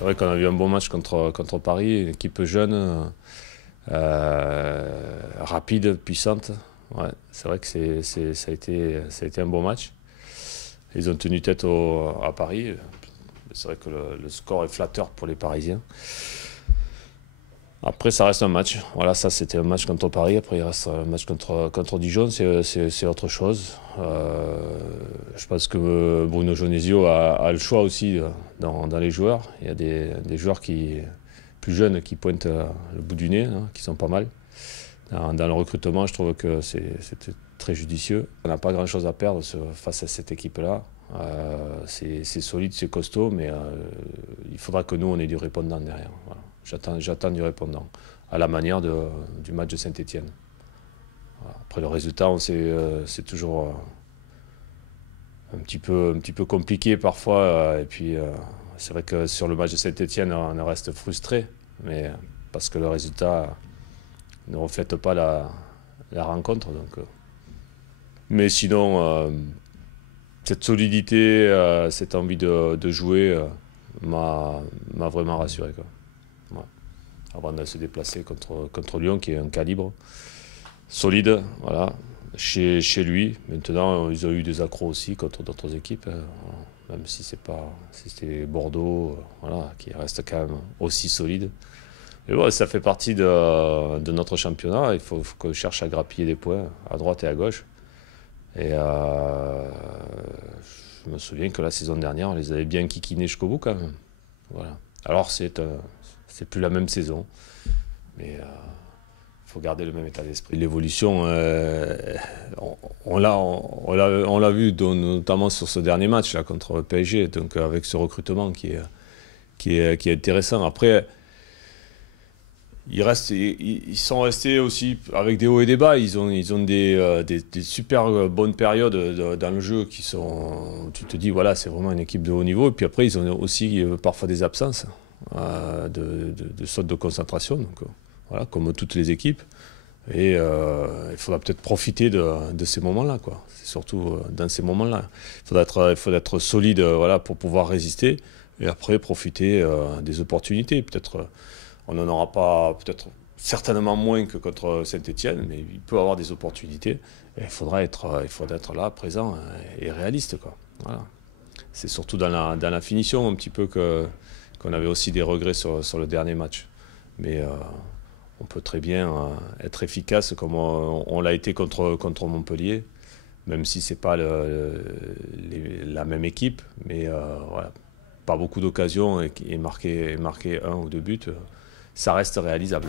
C'est vrai qu'on a vu un bon match contre Paris, une équipe jeune, rapide, puissante. Ouais, c'est vrai que ça a été un bon match. Ils ont tenu tête à Paris. C'est vrai que le score est flatteur pour les Parisiens. Après, ça reste un match. Voilà, ça c'était un match contre Paris. Après, il reste un match contre Dijon, c'est autre chose. Je pense que Bruno Genesio a le choix aussi dans les joueurs. Il y a des joueurs plus jeunes qui pointent le bout du nez, hein, qui sont pas mal. Dans le recrutement, je trouve que c'était très judicieux. On n'a pas grand-chose à perdre face à cette équipe-là. C'est solide, c'est costaud, mais il faudra que nous, on ait du répondant derrière. Voilà. J'attends du répondant, à la manière du match de Saint-Étienne. Voilà. Après, le résultat, c'est toujours un petit peu compliqué parfois. Et puis, c'est vrai que sur le match de Saint-Étienne, on reste frustré, mais parce que le résultat ne reflète pas la rencontre. Donc, mais sinon, cette solidité, cette envie de jouer m'a vraiment rassuré, quoi. Ouais. Avant de se déplacer contre Lyon, qui est un calibre solide, voilà, chez lui. Maintenant, ils ont eu des accros aussi contre d'autres équipes, même si c'était Bordeaux, voilà, qui reste quand même aussi solide. Mais bon, ça fait partie de notre championnat. Il faut qu'on cherche à grappiller des points à droite et à gauche. Et je me souviens que la saison dernière, on les avait bien kikinés jusqu'au bout quand même. Voilà. Alors c'est plus la même saison, mais il faut garder le même état d'esprit. L'évolution, on l'a vu notamment sur ce dernier match là, contre le PSG, donc avec ce recrutement qui est intéressant. Après, ils sont restés aussi avec des hauts et des bas. Ils ont des super bonnes périodes dans le jeu qui sont. Tu te dis, voilà, c'est vraiment une équipe de haut niveau. Et puis après, ils ont aussi parfois des absences de sautes de concentration. Donc, voilà, comme toutes les équipes. Et il faudra peut-être profiter de ces moments-là, quoi. C'est surtout dans ces moments-là. Il faut être solide, voilà, pour pouvoir résister. Et après, profiter des opportunités. Peut-être. On n'en aura pas, peut-être certainement moins que contre Saint-Étienne, mais il peut y avoir des opportunités. Et il faudra être là, présent et réaliste, quoi. Voilà. C'est surtout dans la finition un petit peu qu'on avait aussi des regrets sur le dernier match. Mais on peut très bien être efficace comme on l'a été contre Montpellier, même si ce n'est pas la même équipe. Mais voilà, pas beaucoup d'occasions et marquer un ou deux buts. Ça reste réalisable.